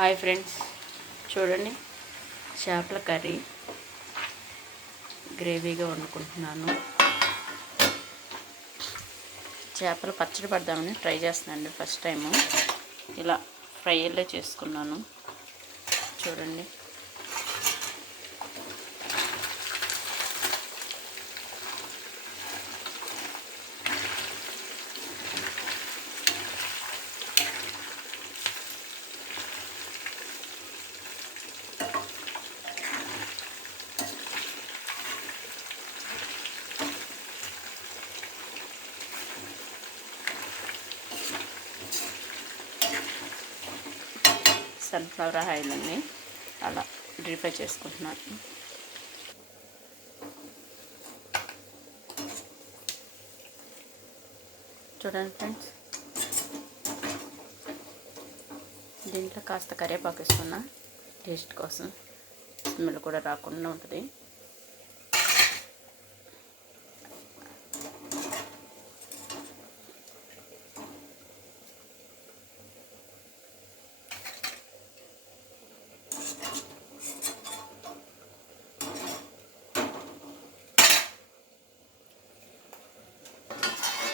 Hi friends, చూడండి చేపల curry గ్రేవీగా వండుకుంటున్నాను. చేపలు పచ్చడి పడదామని ట్రై చేస్తున్నాను. ఫస్ట్ టైము ఇలా ఫ్రైలో చేసుకున్నాను. చూడండి, సన్ఫ్లవర్ ఆయిల్ అన్ని అలా డీప్ ఫ్రై చేసుకుంటున్నాను. చూడండి ఫ్రెండ్స్, దీంట్లో కాస్త కరివేపాకు వేసుకున్నా టేస్ట్ కోసం, స్మెల్ కూడా రాకుండా ఉంటుంది.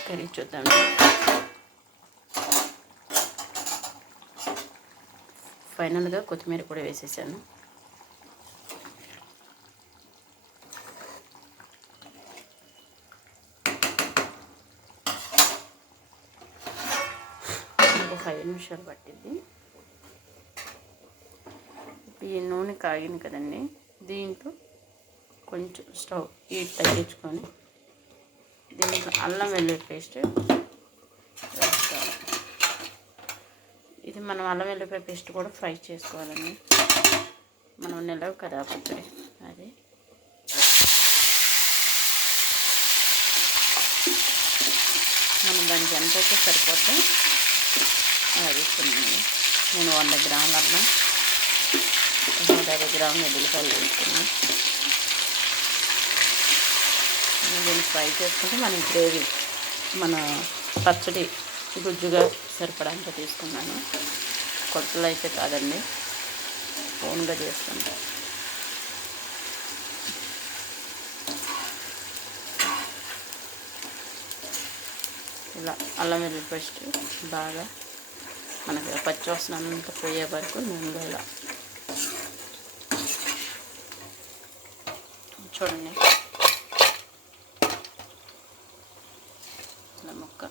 కర్రీ చూద్దాం. ఫైనల్గా కొత్తిమీర కూడా వేసేసాను. ఒక 5 నిమిషాలు పట్టింది. ఈ నూనె కాగింది కదండి, దీంట్లో కొంచెం స్టవ్ హీట్ తగ్గించుకొని దీంట్లో అల్లం వెల్లుల్లి పేస్ట్ వేసుకోవాలి. ఇది మనం అల్లం వెల్లుల్లి పేస్ట్ కూడా ఫ్రై చేసుకోవాలండి. మనం నిలవ కదా పచ్చడి, అది మనం దానికి ఎంతైతే సరిపోద్దో అది ఇస్తున్నాను. నేను 100 గ్రాముల అల్లం, 150 గ్రాముల ఎల్లిపాయలు వేసుకున్నాను. దీన్ని ఫ్రై చేసుకుంటే మన గ్రేవీ, మన పచ్చడి గుజ్జుగా సరిపడంత తీసుకున్నాను. కొలతలు అయితే కాదండి, ఓన్గా చేస్తాను. ఇలా అల్లం వెల్లుల్లి పేస్ట్ బాగా మనకి పచ్చివాసన అంతా పోయే వరకు నూనెలో ఇలా చూడండి. ముక్క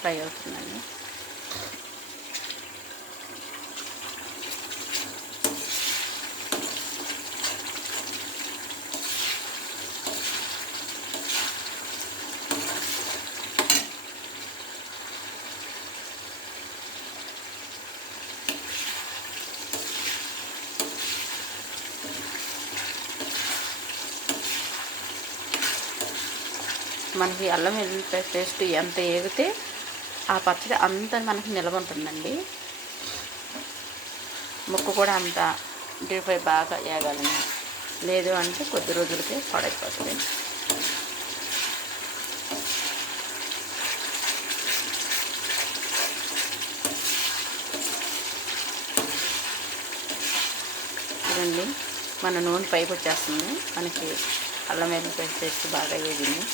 ఫ్రై అవుతుందండి. మనకి అల్లం వెల్లుల్లి పేస్ట్ ఎంత ఏగితే ఆ పచ్చడి అంత మనకి నిల్వ ఉంటుందండి. ముక్క కూడా అంత డీప్ ఫ్రై బాగా వేగాలండి, లేదు అంటే కొద్ది రోజులకే పాడైపోతుంది. చూడండి, మన నూనె పైకి వచ్చేస్తుంది. మనకి అల్లం వెల్లుల్లి పేస్ట్ బాగా వేగింది.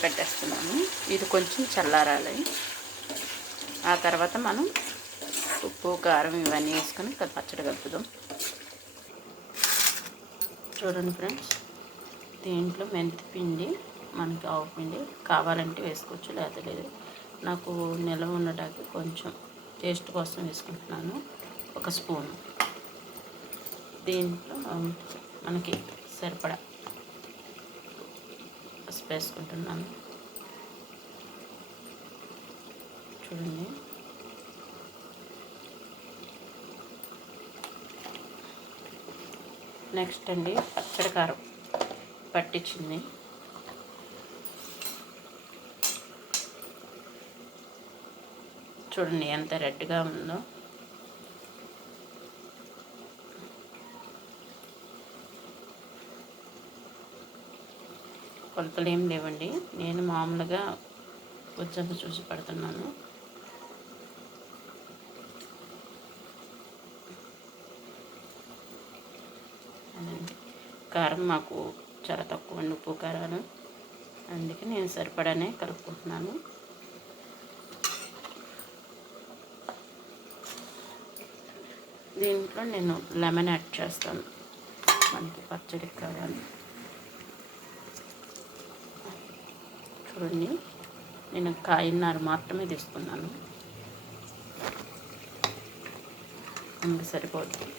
పెట్టేస్తున్నాను. ఇది కొంచెం చల్లారాలి. ఆ తర్వాత మనం ఉప్పు, కారం ఇవన్నీ వేసుకొని పచ్చడి కలుపుదాం. చూడండి ఫ్రెండ్స్, దీంట్లో మెంతి పిండి, మనకి ఆవు పిండి కావాలంటే వేసుకోవచ్చు, లేదా లేదు. నాకు నిల్వ ఉండటానికి కొంచెం టేస్ట్ కోసం వేసుకుంటున్నాను. 1 స్పూను దీంట్లో మనకి సరిపడా పసుపు వేసుకుంటున్నాను. చూడండి, నెక్స్ట్ అండి పచ్చడి కారం పట్టించింది. చూడండి ఎంత రెడ్గా ఉందో. కొలతలు ఏం లేవండి, నేను మామూలుగా వచ్చాక చూసి పడుతున్నాను. కారం మాకు చాలా తక్కువ అండి, ఉప్పు కారాలు, అందుకే నేను సరిపడానే కలుపుకుంటున్నాను. దీంట్లో నేను లెమన్ యాడ్ చేస్తాను, మనకి పచ్చడికి కావాలి. చూడండి, నేను కాయన్నర మాత్రమే తీసుకున్నాను, మనకి సరిపోతుంది.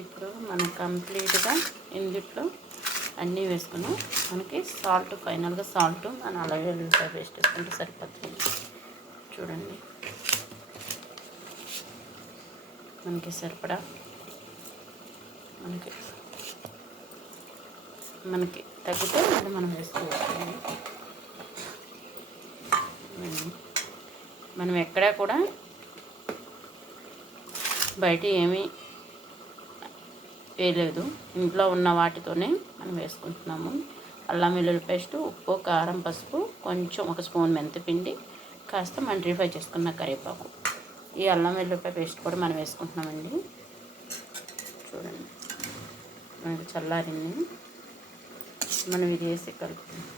ఇప్పుడు మనం కంప్లీట్గా ఇందులో అన్నీ వేసుకున్నాం. మనకి సాల్ట్, ఫైనల్గా సాల్ట్ మనం అలాగే ఉల్లిపాయ పేస్ట్ వేసుకుంటే సరిపోతుంది. చూడండి, మనకి సరిపడా మనకి తగ్గితే అది మనం వేసుకోవచ్చు. మనం ఎక్కడా కూడా బయట ఏమీ వేయలేదు, ఇంట్లో ఉన్న వాటితోనే మనం వేసుకుంటున్నాము. అల్లం వెల్లుల్లి పేస్టు, ఉప్పు, కారం, పసుపు, కొంచెం 1 స్పూన్ మెంతిపిండి, కాస్త మనం డ్రీఫ్రై చేసుకున్న కరివేపాకు. ఈ అల్లం వెల్లుల్లిపాయ పేస్ట్ కూడా మనం వేసుకుంటున్నామండి. చూడండి, మనకి చల్లారింది, మనం ఇది వేసి కలుపుతున్నాం.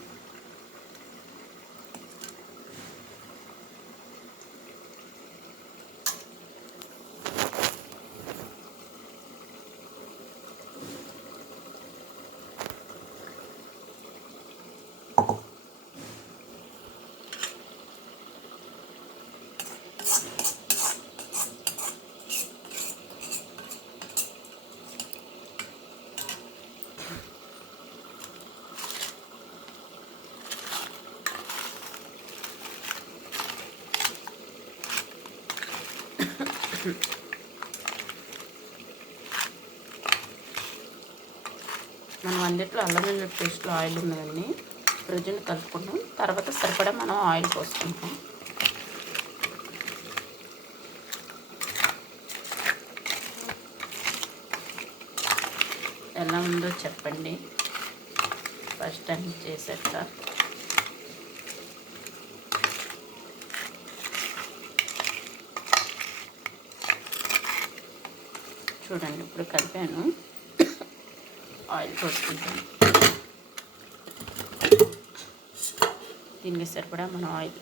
మనం అందుట్లో అల్లం వెల్లుల్లి పేస్ట్లో ఆయిల్ ఉన్నదండి, ప్రజెంట్ కలుపుకుంటాం. తర్వాత సరిపడా మనం ఆయిల్ పోసుకుంటాం. ఎలా ఉందో చెప్పండి ఫస్ట్ టైం చేశాక. చూడండి, ఇప్పుడు కలిపాను, ఆయిల్ పోసుకుంటాను. దీనికి సరిపడా మనం ఆయిల్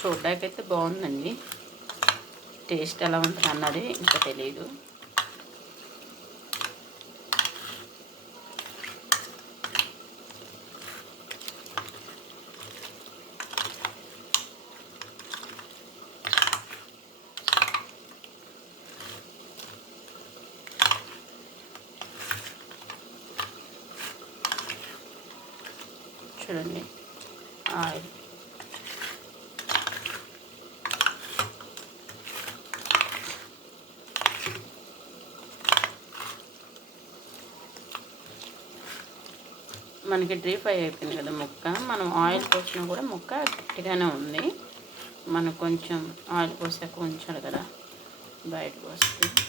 చూడడానికైతే బాగుందండి, టేస్ట్ ఎలా ఉంటుంది అన్నది ఇంకా తెలియదు. చూడండి, ఆయిల్ మనకి డీప్ ఫ్రై అయిపోయింది కదా ముక్క. మనం ఆయిల్ పోసినా కూడా ముక్క గట్టిగానే ఉంది. మనం కొంచెం ఆయిల్ పోసాక ఉంచాలి కదా, బయటకు వస్తుంది.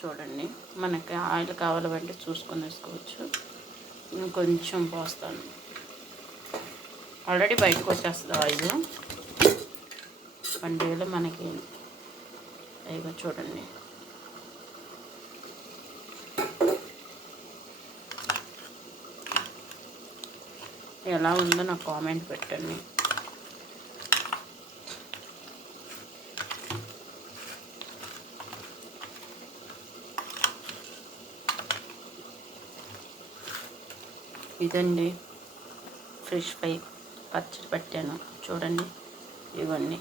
చూడండి, మనకి ఆయిల్ కావాలంటే చూసుకొని వేసుకోవచ్చు. నేను కొంచెం పోస్తాను, ఆల్రెడీ బయటకు వచ్చేస్తుంది ఆయిల్. వంటలో మనకి ఇగో చూడండి. ఎలా ఉందో నాకు కామెంట్ పెట్టండి. ఇదండి ఫిష్ ఫ్రై, పచ్చడి పెట్టాను చూడండి. ఇవన్నీ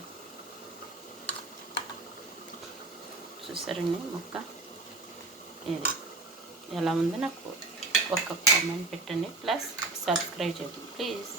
చూసారండి ముక్క. ఇది ఎలా ఉందో నాకు ఒక కామెంట్ పెట్టండి, ప్లస్ సబ్స్క్రైబ్ చేయండి ప్లీజ్.